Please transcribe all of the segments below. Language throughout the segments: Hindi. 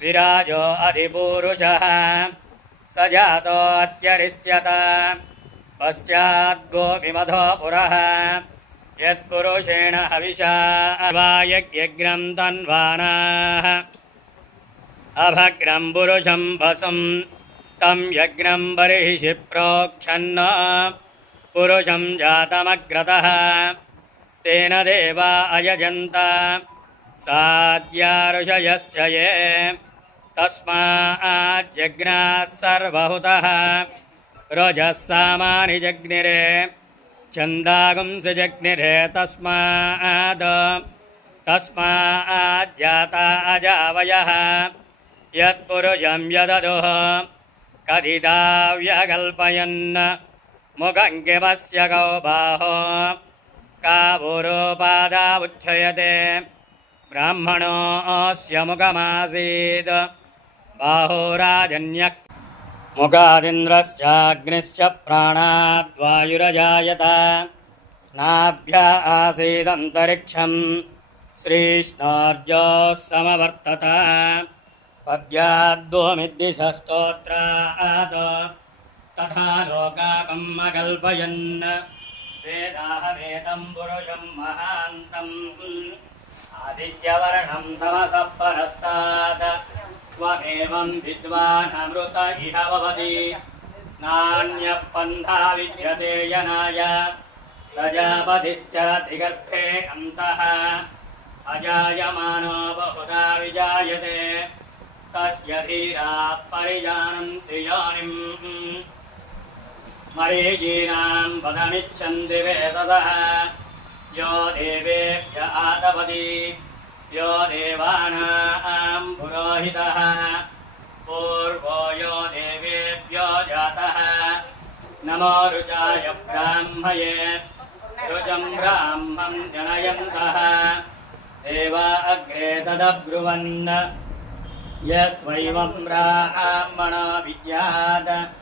विराजो अधिपूरुषः स जातोऽत्यरिष्यत पश्चाद्गोपिमधो पुरः, यत्पुरुषेण हविषा वायज्ञग्रं तन्वानाः। अभग्रं पुरुषं प्रोक्षन्न तेन देवा अयजन्त। साद्या ऋषयश्च ये तस्माज्जज्ञात् सर्वहुतः रजः सामानि जग्निरे छन्दागुंसि जग्निरे तस्माद् तस्माज्जाता अजावयः यत्पुरुषं यददुः कथिताव्यकल्पयन् मुखङ्किमस्य गौ बाहो कावुरोपादा उच्छयते ब्राह्मणोऽस्य मुखमासीत् बाहोराजन्यः मुखादिन्द्रश्चाग्निश्च प्राणाद्वायुरजायत नाभ्य आसीदन्तरिक्षम् श्रीष्णार्जोः समवर्तत पद्याद्वोमिद्दिशस्तोत्रात् तथा लोकाकम् अकल्पयन् वेदाहमेतं पुरुषं महान्तम् आदित्यवर्णं तमसः परस्तात् त्वमेवं विद्वानमृत इह भवति नान्यः पन्था विद्यते जनाय प्रजापतिश्चरति गर्भे अन्तः अजायमानो बहुधा विजायते। तस्य धीराः परिजानन्ति योनिम् मरीचीनां पदमिच्छन्ति वेदतः। यो देवेभ्य आतपति यो देवानां पुरोहितः। पूर्वो यो देवेभ्यो जातः। नमो रुचाय ब्राह्मये। रुचं ब्राह्मं जनयन्तः। देवा अग्रे तदब्रुवन्। यस्वैवं ब्राह्मणो विद्यात्।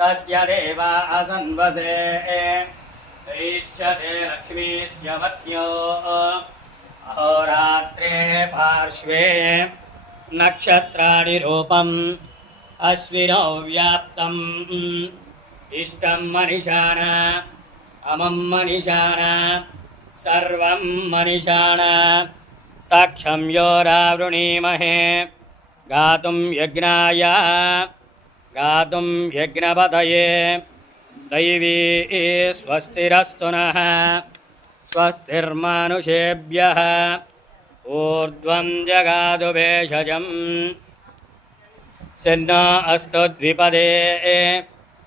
तस्य देवा असन्वसे। तैश्च ते लक्ष्मीश्च अहोरात्रे पार्श्वे नक्षत्राणि रूपम् अश्विनौ व्याप्तम्। इष्टं मनिषाण, अमं मनिषाण, सर्वं मनिषाण। तक्षं योरावृणीमहे गातुं यज्ञाय, गातुं यज्ञपतये। दैवी स्वस्तिरस्तु नः। स्वस्तिर्मानुषेभ्यः। ऊर्ध्वं जगातु भेषजम्। सिन्नो अस्तु द्विपदे।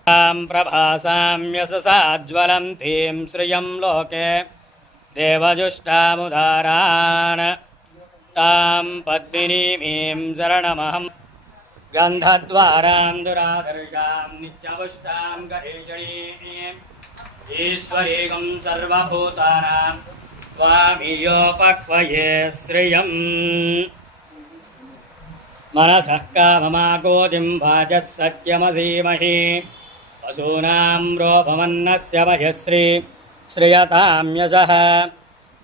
तां प्रभासां यशसा ज्वलन्तीं श्रियं लोके। देवजुष्टामुदारान्। तां पद्मिनीमीं शरणमहम् गन्धद्वारान्दुरादर्शां नित्यपुष्टां गणेशणीम् ईश्वरीगं सर्वभूतानां त्वामियोपक्वये श्रियम् मनसः रोपमन्नस्य मयश्री श्रियतां यशः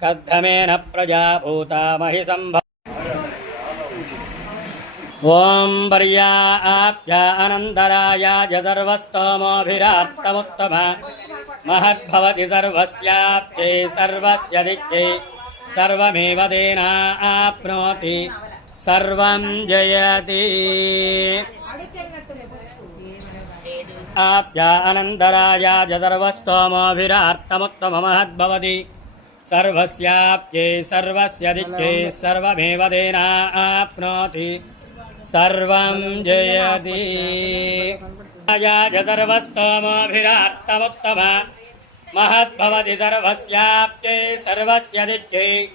कद्धमेन सम्भ ॐ पर्याप्य अनन्तराय च सर्वस्तोमोभिरार्तमुत्तम महद्भवति सर्वस्याप्त्यै सर्वस्य दिक्कै सर्वमेव तेनाप्नोति सर्वं जयति। आप्य अनन्तराय च सर्वस्तोमोभिरार्तमुत्तममहद्भवति सर्वस्याप्त्यै सर्वस्य दिक्कै सर्वमेव तेनाप्नोति सर्वं जयति। च सर्वस्तोमोभिरार्तमुत्तम महद्भवति सर्वस्याप्त्यै, सर्वस्य दिक्कै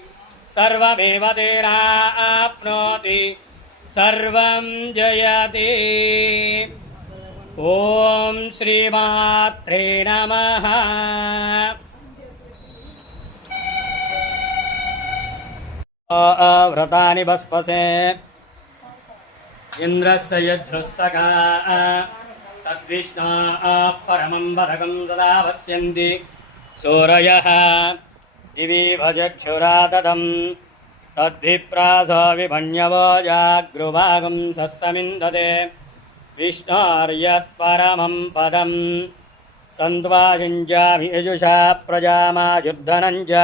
सर्वमेव तेनाप्नोति सर्वं जयति। ॐ श्रीमात्रे नमः। व्रतानि इन्द्रस्य यज्ञस्सका तद्विष्णा परमं वदकं सदा पश्यन्ति सूरयः दिवि भजक्षुराततं तद्विप्रासो विभण्यवो जागृभागं सस्समिन्दते विष्णोर्यत्परमं पदं सन्त्वायुञ्जामि यजुषा प्रजामायुद्धनं च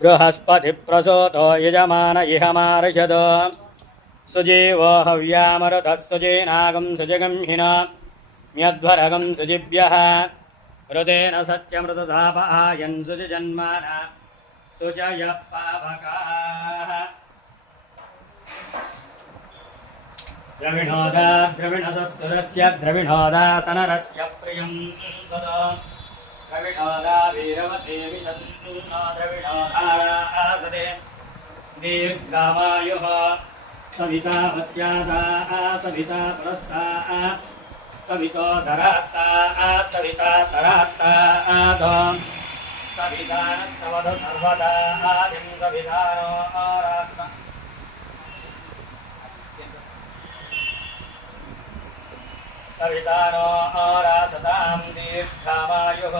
बृहस्पतिप्रसूतो यजमान इह मार्षद सुजीवो हव्यामरुतः सुजीनागं सुजगंहिन, म्यध्वरगं सुजिभ्यः, हृदेन सत्यमृतधापहायन् सुजन्मान सुजयः पावकाः द्रविणोदा द्रविणोदासनरस्य प्रियं सदा द्रविणोदा न द्रविणोदासते दीर्घामायुः। सविता वस्यादा सविता पुरस्ता सवितो धरात्ता सविता तरात्ता सवितानस्तवधु सर्वदा आदिं सविधानो आरात्मा सवितानो आरासतां दीर्घामायुः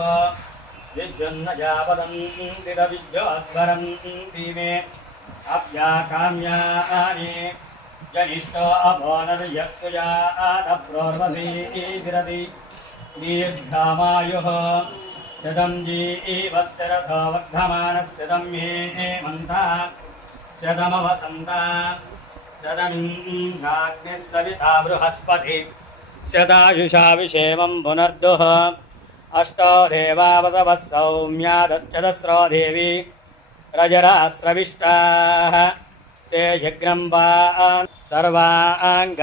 अप्याकाम्यानि जनिष्ठो अभोनर्यस्वजादप्रोर्वसीभिरति दीर्घामायुः शतं जीवस्य रथो वर्धमानस्य तं मे मन्ता शतमवसन्ता। शतमिन्द्राग्निः सविता बृहस्पति। पुनर्दुः। अष्टो देवावसवः सौम्यादश्चदस्रो देवी। रजरास्रविष्टाः ते जग्रम्बा सर्वाङ्ग